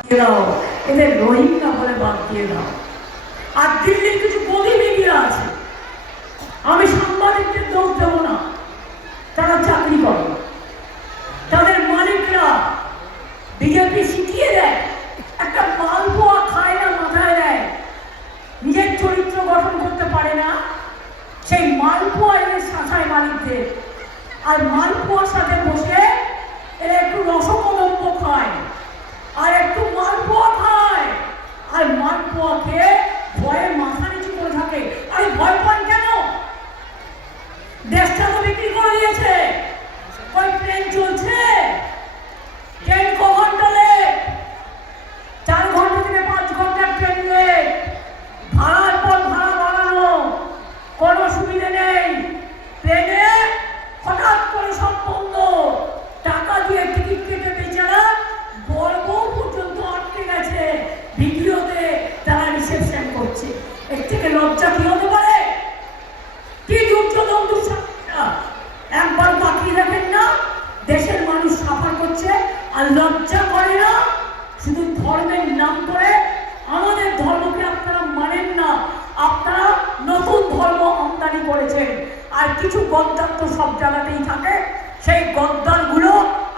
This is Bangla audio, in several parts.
দিয়ে দাও, এদের রোহিঙ্গা বলে বাদ দিয়ে দাও। আর দিল্লির কিছু গদি মিডিয়া আছে, আমি সাংবাদিকদের দোষ দেবো না, তারা চাকরি করে, তাদের মালিকরা বিজেপি শিখিয়ে দেয়, একটা মালপোয়া খায় না, মাথায় দেয়, নিজের চরিত্র গঠন করতে পারে না, সেই মালপোয়া এনে শাসায় মালিকদের। আর মালপোয়ার সাথে বসে এরা একটু রসকদম্ব খায়, আর একটু মালপোয়া খায়, আর মালপোয়া খেয়ে ভয়ে মাথা নিচু করে থাকে। আরে ভয় পান কেন? দেশটা তো বিক্রি করে দিয়েছে। ওই ট্রেন চলছে, ট্রেন ক ঘন্টা লেট, 4 ঘন্টা থেকে 5 ঘন্টার ট্রেন লেট, ভাড়ার পর ভাড়া বাড়ানো, কোনো সুবিধে নেই। ট্রেনে হঠাৎ করে সব বন্ধ, টাকা দিয়ে টিকিট কেটে বেচারা বড়বউ পর্যন্ত আটকে গেছে, ভিডিওতে তারা রিসেপশন করছে। এর থেকে লজ্জা কি হতে পারে? কি দুর্যোধন দুঃসাহসিকতা! একবার তাকিয়ে দেখেন না, দেশের মানুষ সাফার করছে আর লজ্জা করে না। শুধু ধর্মের নাম করে আমাদের ধর্মকে আপনারা মানেন না, আপনারা নতুন ধর্ম আমদানি করেছেন। আর কিছু গদ্দার তো সব জায়গাতেই থাকে, সেই গদ্দারগুলো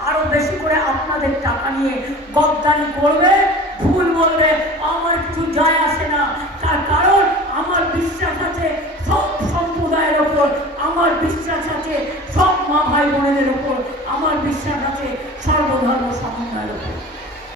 আরো বেশি করে আপনাদের টাকা নিয়ে গদ্দারি করবে, ভুল বলবে, আমার কিছু যায় আসে না। তার কারণ আমার বিশ্বাস আছে সব সম্প্রদায়ের ওপর, আমার বিশ্বাস আছে সব মা ভাই বোনেদের ওপর, আমার বিশ্বাস